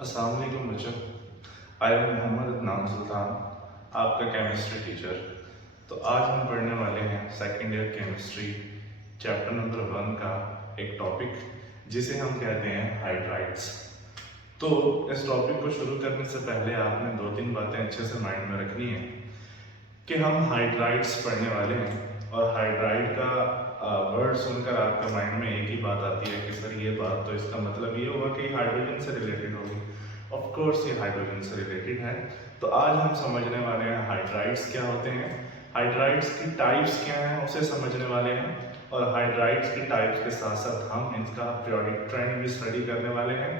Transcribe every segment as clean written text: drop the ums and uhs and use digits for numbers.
अस्सलाम वालेकुम बच्चों। आई एम मोहम्मद अदनान सुल्तान, आपका केमिस्ट्री टीचर। तो आज हम पढ़ने वाले हैं second year chemistry chapter number 1 का एक टॉपिक जिसे हम कहते हैं हाइड्राइड्स। तो इस टॉपिक को शुरू करने से पहले आपने 2-3 बातें अच्छे से माइंड में रखनी है कि हम हाइड्राइड्स पढ़ने वाले हैं, और हाइड्राइड का वर्ड सुनकर आपके माइंड में एक ही बात आती है कि सर ये बात तो इसका मतलब ये होगा कि हाइड्रोजन से रिलेटेड होगी। ऑफ कोर्स ये हाइड्रोजन से रिलेटेड है। तो आज हम समझने वाले हैं हाइड्राइड्स क्या होते हैं, हाइड्राइड्स की टाइप्स क्या हैं उसे समझने वाले हैं, और हाइड्राइड्स की टाइप्स के साथ साथ हम इनका पीरियोडिक ट्रेंड भी स्टडी करने वाले हैं।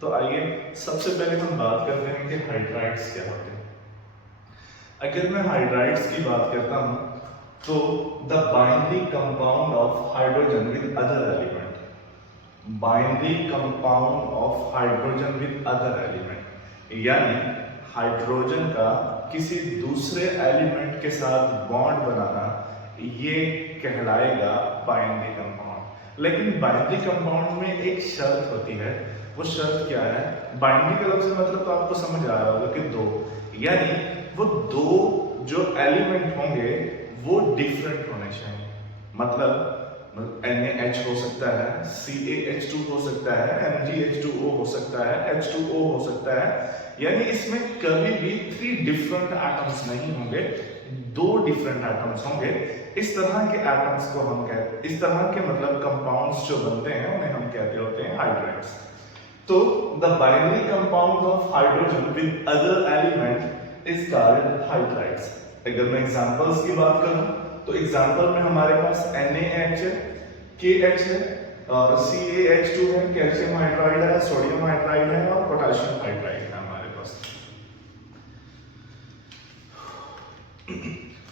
तो आइए सबसे पहले हम बात करते हैं कि हाइड्राइड्स क्या होते हैं। अगर मैं हाइड्राइड्स की बात करता हूं तो the binding compound of hydrogen with other element, binding compound of hydrogen with other element, यानी हाइड्रोजन का किसी दूसरे एलिमेंट के साथ बॉन्ड बनाना, ये कहलाएगा बाइंडिंग कंपाउंड। लेकिन बाइंडिंग कंपाउंड में एक शर्त होती है। वो शर्त क्या है? बाइंडिंग का लफ्ज़ मतलब तो आपको समझ आ रहा होगा कि दो, यानी वो दो जो एलिमेंट होंगे वो डिफरेंट होने चाहिए। मतलब NaH हो सकता है, CaH2 हो सकता है, MgH2O हो सकता है, H2O हो सकता है, यानी इसमें कभी भी 3 डिफरेंट एटम्स नहीं होंगे, 2 डिफरेंट एटम्स होंगे। इस तरह के एटम्स को हम कहते, इस तरह के मतलब कंपाउंड्स जो बनते हैं उन्हें हम कहते होते हैं हाइड्राइड्स। तो the binary compound of hydrogen with other element is called hydrides. अगर मैं एग्जांपल्स की बात करूं तो एग्जांपल में हमारे पास NaH है, KH है, और CaH2 है, कैल्शियम हाइड्राइड है, सोडियम हाइड्राइड है और पोटेशियम हाइड्राइड है हमारे पास।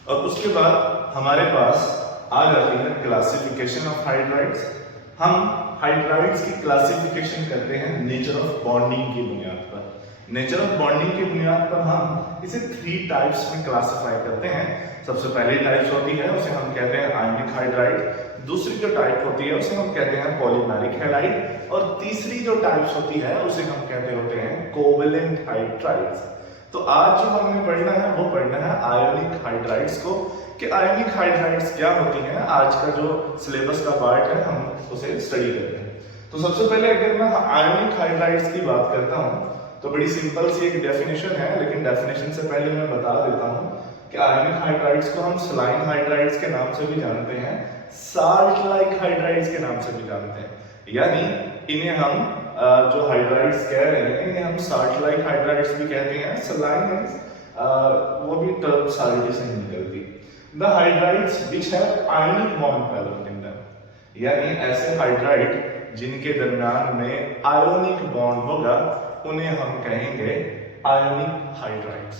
और उसके बाद हमारे पास आ जाती है क्लासिफिकेशन ऑफ हाइड्राइड्स। हम हाइड्राइड्स की क्लासिफिकेशन करते हैं नेचर ऑफ बॉन्डिंग की बुनियाद पर। नेचर ऑफ बॉन्डिंग की बुनियाद पर हम इसे 3 टाइप्स में क्लासिफाई करते हैं। सबसे पहली टाइप्स होती है उसे हम कहते हैं आयनिक हाइड्राइड, दूसरी जो टाइप होती है उसे हम कहते हैं पॉलीमेरिक हैलाइड, और तीसरी जो टाइप्स होती है उसे हम कहते होते हैं कोवेलेंट हाइड्राइड्स। तो आज जो हमने पढ़ना है वो पढ़ना है आयोनिक हाइड्राइड्स को, कि आयोनिक हाइड्राइड्स क्या होती हैं। आज का जो सिलेबस का पार्ट है हम उसे स्टडी करते हैं। तो सबसे पहले अगर मैं आयोनिक हाइड्राइड्स की बात करता हूं तो बड़ी सिंपल सी एक डेफिनेशन है, लेकिन डेफिनेशन से पहले मैं बता देता हूं कि आयोनिक हाइड्राइड्स को हम सलाइन हाइड्राइड्स के नाम से भी जानते हैं, साल्ट लाइक हाइड्राइड्स के नाम से भी जानते हैं। यानी इन्हें हम जो हाइड्राइड्स कह रहे हैं इन्हें हम साल्ट लाइक हाइड्राइड्स भी कहते हैं। सलाइन वो भी टर्म साल्ट से ही निकलती। The hydrides which have ionic bond present in them, यानी ऐसे हाइड्राइड जिनके दरमियान में आयोनिक बॉन्ड होगा उन्हें हम कहेंगे आयोनिक हाइड्राइड्स।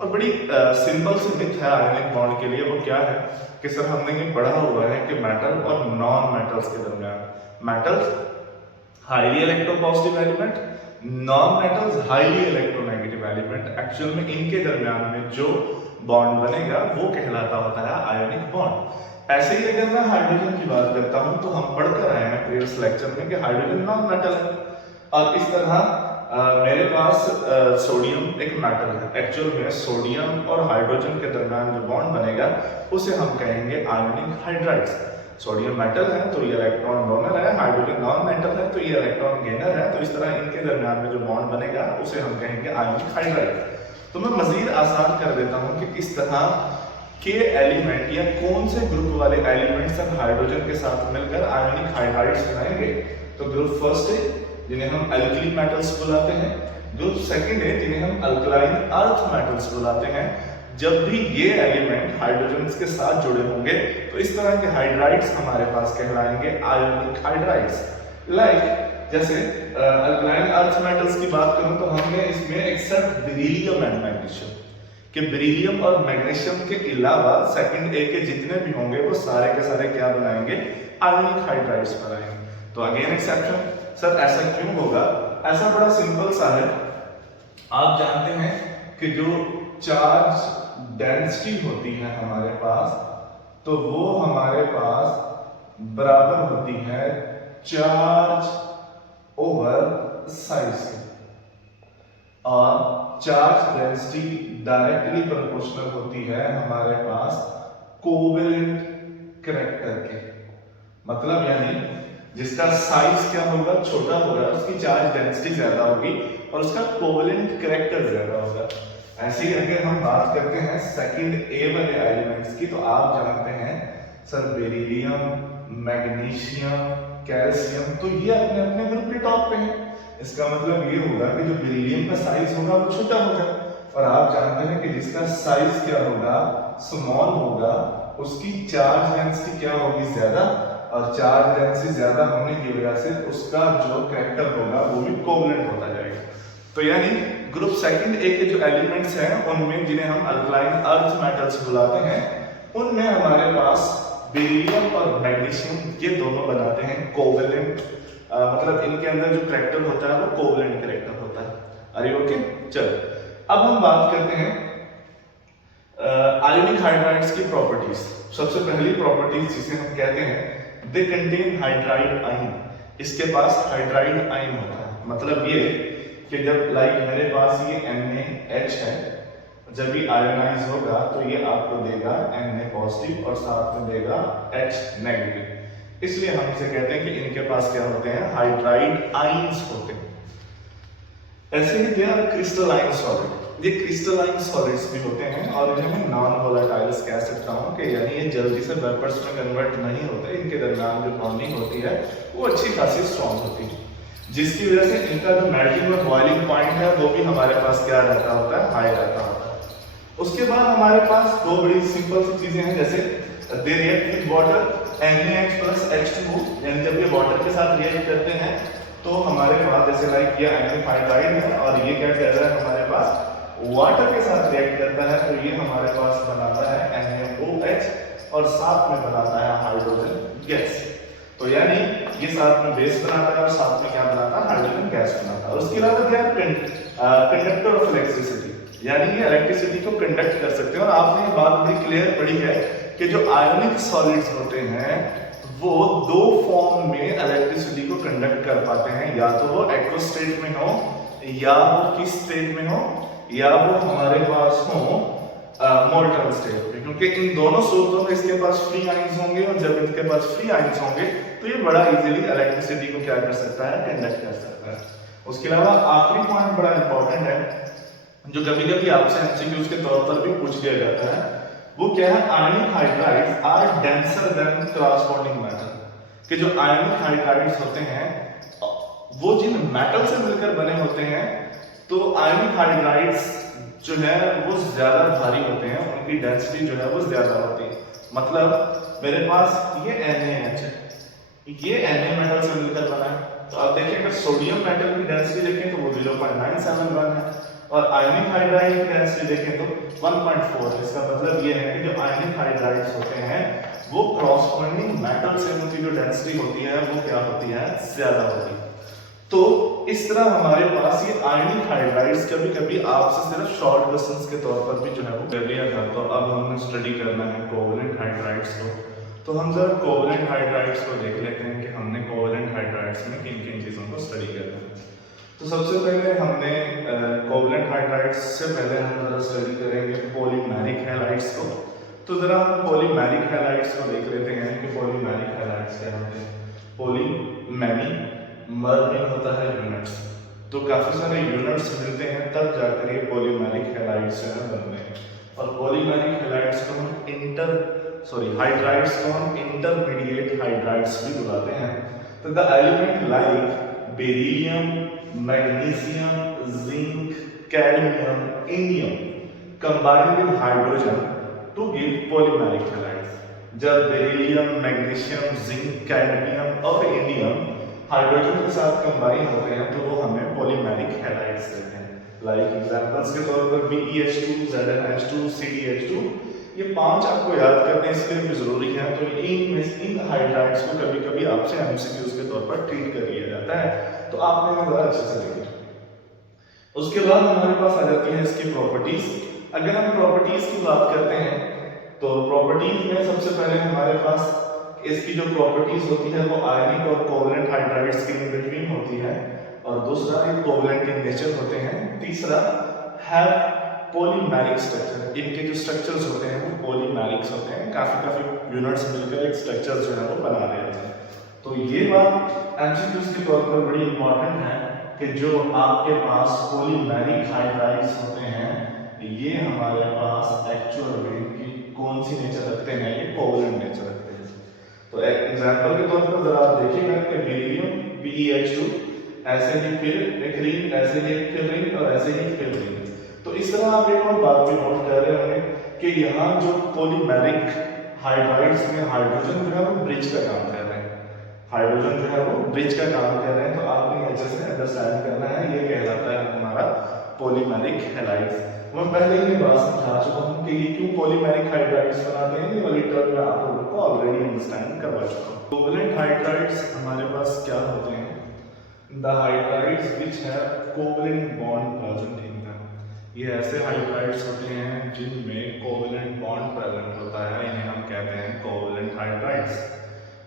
और बड़ी सिंपल सी मिथ है आयोनिक बॉन्ड के लिए। वो क्या है कि सर हमने ये पढ़ा हुआ है कि मेटल और नॉन मेटल्स के दरमियान, metals highly electropositive element, non metals highly electronegative element, actual में इनके दरमियान में जो बॉन्ड बनेगा वो कहलाता होता है आयोनिक बॉन्ड। ऐसे ही अगर मैं हाइड्रोजन की बात करता हूं तो हम पढ़कर आए हैं प्रीवियस लेक्चर में कि हाइड्रोजन नॉन मेटल है, और इस तरह मेरे पास सोडियम एक मेटल है। एक्चुअल में सोडियम और हाइड्रोजन के दरमियान जो बॉन्ड बनेगा उसे हम कहेंगे आयोनिक हाइड्राइड्स। सोडियम मेटल है तो ये इलेक्ट्रॉन डोनर है, हाइड्रोजन नॉन मेटल है तो ये इलेक्ट्रॉन गेनर है। तो इस तरह इनके दरमियान में जो बॉन्ड बनेगा उसे हम कहेंगे आयोनिक हाइड्राइड। तो मैं मजीद आसान कर देता हूं कि किस तरह के एलिमेंट या कौन से ग्रुप वाले एलिमेंट्स अब हाइड्रोजन के साथ मिलकर आयोनिक हाइड्राइड्स बनाएंगे। तो ग्रुप फर्स्ट है जिन्हें हम एल्कली मेटल्स बुलाते हैं, ग्रुप सेकंड है जिन्हें हम अल्कलाइन अर्थ मेटल्स बुलाते हैं। जब भी ये एलिमेंट हाइड्रोजन के साथ जुड़े होंगे तो इस तरह के हाइड्राइड्स हमारे पास कहलाएंगे आयोनिक हाइड्राइड्स। लाइक जैसे अल्कलाइन अर्थ मेटल्स की बात करूं तो हमने इसमें एक्सेप्ट बेरिलियम एंड मैग्नीशियम, कि बेरिलियम और मैग्नीशियम के अलावा सेकंड ए के जितने भी होंगे वो सारे के सारे क्या बनाएंगे, आयोनिक हाइड्राइड्स बनाएंगे। तो अगेन एक्सेप्शन, सर ऐसा क्यों होगा? ऐसा बड़ा सिंपल सा है। आप जानते हैं कि जो चार्ज डेंसिटी होती है हमारे पास, तो वो हमारे पास बराबर होती है चार्ज ओवर साइज के। और चार्ज डेंसिटी डायरेक्टली प्रोपोर्शनल होती है हमारे पास कोवेलेंट करैक्टर के। मतलब यानी जिसका साइज क्या होगा, छोटा होगा, उसकी चार्ज डेंसिटी ज्यादा होगी और उसका कोवेलेंट करैक्टर ज्यादा होगा। ऐसे ही अगर हम बात करते हैं सेकंड ए वाले एलिमेंट्स की, तो आप जानते हैं सर बेरिलियम, मैग्नीशियम, कैल्शियम, तो ये अपने अपने ग्रुप के टॉप पे हैं। इसका मतलब ये होगा कि जो बेरिलियम का साइज होगा वो छोटा होगा, और आप जानते हैं कि जिसका साइज क्या होगा, स्मॉल होगा, उसकी चार्ज डेंसिटी क्या होगी, ज्यादा, और चार्ज डेंसिटी ज्यादा होने की वजह से उसका जो कैरेक्टर होगा वो भी कोवलेंट होता जाएगा। तो यानी ग्रुप सेकंड ए के जो एलिमेंट्स हैं उनमें, जिन्हें हम अल्कलाइन अर्थ मेटल्स बुलाते हैं, उनमें हमारे पास बेरिलियम और मैग्नीशियम ये दोनों बनाते हैं कोवेलेंट, मतलब इनके अंदर जो कैरेक्टर होता है वो कोवेलेंट कैरेक्टर होता है। अरे ओके, चल अब हम बात करते हैं आयोनिक हाइड्राइड्स की प्रॉपर्टीज। सबसे पहली प्रॉपर्टीज जिसे हम कहते हैं दे कंटेन हाइड्राइड आयन। इसके पास हाइड्राइड आयन होता है, मतलब ये कि जब लाइक मेरे पास ये NaH है, जब ये आयोनाइज होगा तो ये आपको देगा Na पॉजिटिव और साथ में देगा H नेगेटिव। इसलिए हम इसे कहते हैं कि इनके पास क्या होते हैं, हाइड्राइड आयंस होते हैं। ऐसे ही दे आर क्रिस्टलाइन सॉलिड। ये क्रिस्टलाइन सॉलिड्स भी होते हैं और इन्हें मैं नॉन वोलेटाइल्स कह सकता हूं कि यानी ये जल्दी से वेपर्स में कन्वर्ट नहीं होते, इनके दरमियान जो बॉन्डिंग होती है वो अच्छी खासी स्ट्रॉन्ग होती है, जिसकी वजह से इनका जो मेल्टिंग और बॉइलिंग पॉइंट है वो भी हमारे पास क्या रहता होता है, हाई रहता होता है। उसके बाद हमारे पास दो बड़ी सिंपल सी चीजें हैं, जैसे they react with water NaH + H2O, यानी जब ये वाटर के साथ रिएक्ट करते हैं तो हमारे पास जैसे लाइक ये आयोनिक हाइड्राइड है और ये क्या कर रहा है, हमारे पास वाटर के साथ रिएक्ट करता है, तो ये हमारे पास बनाता है NaOH और साथ में बनाता है हाइड्रोजन गैस। तो यानी ये साथ में बेस बनाता है और साथ में क्या बनाता है, हाइड्रोजन गैस बनाता है। उसके अलावा क्या है, कंडक्टर ऑफ इलेक्ट्रिसिटी, यानी ये इलेक्ट्रिसिटी को कंडक्ट कर सकते हैं। और आपने ये बात बड़ी क्लियर पढ़ी है कि जो आयोनिक सॉलिड्स होते हैं वो दो फॉर्म में इलेक्ट्रिसिटी को कंडक्ट कर पाते हैं, या तो वो एक्व स्टेट में हो, या वो किस स्टेट में हो, या वो हमारे पास हो मोल्टन स्टेट में, क्योंकि इन दोनों सूत्रों में इसके पास फ्री आयंस होंगे और जब इनके पास फ्री आयंस होंगे तो ये बड़ा इजीली इलेक्ट्रिसिटी को क्या कर सकता है, कंडक्ट कर सकता है। उसके अलावा आखिरी पॉइंट बड़ा इंपॉर्टेंट है जो कभी कभी आपसे एमसीक्यूज के तौर पर भी पूछ लिया जाता है, वो क्या है, ionic hydrides are denser than corresponding metal. कि जो आयनिक हाइड्राइड्स होते हैं वो जिन मेटल से मिलकर बने होते हैं, तो आयनिक हाइड्राइड्स जो है वो ज्यादा भारी होते हैं, उनकी डेंसिटी जो है वो ज्यादा होती है। मतलब मेरे पास ये NaH है, ये Na मेटल से मिलकर बना है, तो आप देखिए अगर सोडियम मेटल की डेंसिटी देखें तो वो 0.971 है और आयनिक हाइड्राइड की डेंसिटी देखें तो 1.4 है। इसका मतलब ये है कि जो आयनिक हाइड्राइड्स होते हैं वो क्रॉसबॉन्डिंग मेटल से उनकी जो डेंसिटी होती है वो क्या होती है, ज्यादा होती है। तो इस तरह हमारे पास ये आयनिक हाइड्राइड्स कभी कभी आपसे सिर्फ शॉर्ट क्वेश्चंस के तौर पर भी जो है वो कर लिया था। तो अब हमने स्टडी करना है कोवेलेंट हाइड्राइड्स को। तो हम जरा कोवेलेंट हाइड्राइड्स को देख लेते हैं कि हमने कोवेलेंट हाइड्राइड्स में किन किन चीजों को स्टडी करना है। तो सबसे पहले हमने कोवेलेंट हाइड्राइड्स से पहले हम जरा स्टडी करेंगे पॉलीमेरिक हैलाइड्स को। तो जरा हम पॉलीमेरिक हैलाइड्स को देख लेते हैं कि पॉलीमेरिक हैलाइड्स क्या होते हैं। पॉलीमेरी मर में होता है यूनिट्स, तो काफी सारे यूनिट्स मिलते हैं तब जाकर ये पॉलीमेरिक हैलाइड्स जो है बनते हैं। और पॉलीमेरिक हैलाइड्स को हम हाइड्राइड्स को हम इंटरमीडिएट हाइड्राइड्स भी बुलाते हैं। तो the element like beryllium, magnesium, zinc, cadmium, indium combine with hydrogen to give polymeric halides. जब बेरिलियम, मैग्नीशियम, जिंक, कैडमियम और इंडियम हाइड्रोजन के साथ कंबाइन होते हैं तो वो हमें पॉलीमेरिक हैलाइड्स देते हैं। लाइक एग्जांपल्स के तौर पर BeH2, ZnH2, CdH2, ये पांच आपको याद करने इसलिए भी जरूरी है। तो इन हाइड्राइड्स को कभी कभी आपसे एमसीक्यूज के तौर पर ट्रीट कर लिया जाता है, तो आपने इन्हें बड़ा अच्छे से देखना। उसके बाद हमारे पास आ जाती है इसकी प्रॉपर्टीज। अगर हम प्रॉपर्टीज की बात करते हैं तो प्रॉपर्टीज में सबसे पहले हमारे पास इसकी जो प्रॉपर्टीज होती है वो आयनिक और कोवेलेंट हाइड्राइड्स के बिटवीन होती है। और और दूसरा ये कोवलेंट इन नेचर होते हैं। तीसरा हैव पॉलीमेरिक स्ट्रक्चर, इनके जो स्ट्रक्चर्स होते हैं वो पॉलीमेरिक्स होते हैं, काफी यूनिट्स मिलकर एक स्ट्रक्चर जो है वो बना रहे होते हैं। तो ये बात एमसीक्यूज के तौर पर बड़ी इंपॉर्टेंट है कि जो आपके पास पॉलीमेरिक हाइड्राइड्स होते हैं ये हमारे पास एक्चुअल में इनकी कौन सी नेचर रखते हैं, ये कोवलेंट नेचर रखते हैं। तो एग्जांपल के तौर पर जरा आप देखिएगा कि बेरिलियम BeH2 ऐसे ही फिर एक रिंग, ऐसे ही एक फिर रिंग और ऐसे ही फिर रिंग। तो इस तरह आप एक और बात भी नोट कर रहे होंगे कि यहाँ जो पॉलीमेरिक हाइड्राइड्स में हाइड्रोजन जो है वो ब्रिज का काम कर रहे हैं, हाइड्रोजन जो है वो ब्रिज का काम कर रहे हैं। तो आपने अच्छे से अंडरस्टैंड करना है, ये कहलाता है हमारा पॉलीमेरिक हैलाइड्स। मैं पहले ही बात समझा चुका हूँ कि ये क्यों पॉलीमेरिक हाइड्राइड्स बनाते हैं, ये वाली टर्म मैं आप लोगों को ऑलरेडी अंडरस्टैंड करवा चुका हूँ। कोवलेंट हाइड्राइड्स हमारे पास क्या होते हैं? The hydrides which have covalent bond present in them, ये ऐसे हाइड्राइड्स होते हैं जिनमें कोवलेंट बॉन्ड प्रेजेंट होता है, इन्हें हम कहते हैं कोवलेंट हाइड्राइड्स।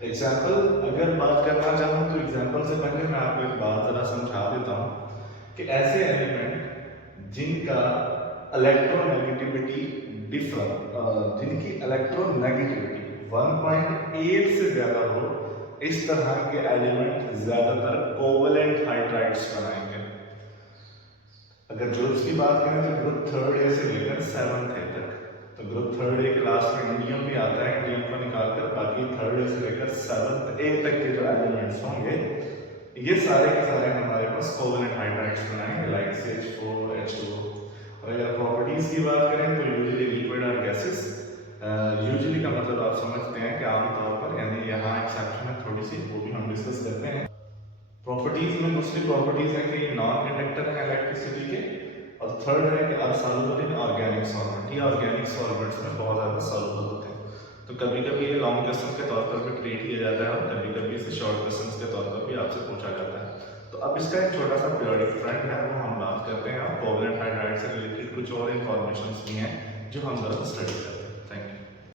एग्जाम्पल अगर बात करना चाहूँ तो एग्जाम्पल से पहले मैं आपको एक बात जरा समझा देता हूँ कि ऐसे एलिमेंट जिनका इलेक्ट्रोनेगेटिविटी जिनकी इलेक्ट्रोनेगेटिविटी 1.8 से ज्यादा हो, इस तरह के एलिमेंट ज्यादातर कोवलेंट हाइड्राइड्स बनाएंगे। अगर ग्रुप्स की बात करें तो ग्रुप 3rd A से लेकर 7th A तक, तो ग्रुप 3rd A के लास्ट में इंडियम भी आता है, इंडियम को निकालकर बाकी 3rd A से लेकर 7th A तक के जो एलिमेंट्स होंगे ये सारे के सारे हमारे पास कोवलेंट हाइड्राइड्स बनाएंगे, लाइक CH4 H2O। और अगर प्रॉपर्टीज की बात करें तो यूजुअली लिक्विड और गैसेस, यूजुअली का मतलब आप समझते हैं कि आमतौर पर, यानी यहाँ एक्सेप्शन है थोड़ी सी, वो भी हम डिस्कस करते हैं। प्रॉपर्टीज में दूसरी प्रॉपर्टीज है कि नॉन कंडक्टर है इलेक्ट्रिसिटी के, और थर्ड है कि अनसॉल्युबल इन ऑर्गेनिक सॉल्वेंट, ये ऑर्गेनिक सॉल्वेंट्स में बहुत ज़्यादा सॉल्युबल होते हैं। तो कभी कभी ये लॉन्ग क्वेश्चन के तौर पर भी ट्रीट किया जाता है और कभी कभी इसे शॉर्ट क्वेश्चन के तौर पर भी आपसे पूछा जाता है। तो अब इसका एक छोटा सा पीरियोडिक फ्रंट है वो हम बात करते हैं, और कोवलेंट हाइड्राइड से रिलेटेड कुछ और इन्फॉर्मेशन भी हैं जो हम जरा स्टडी करते हैं।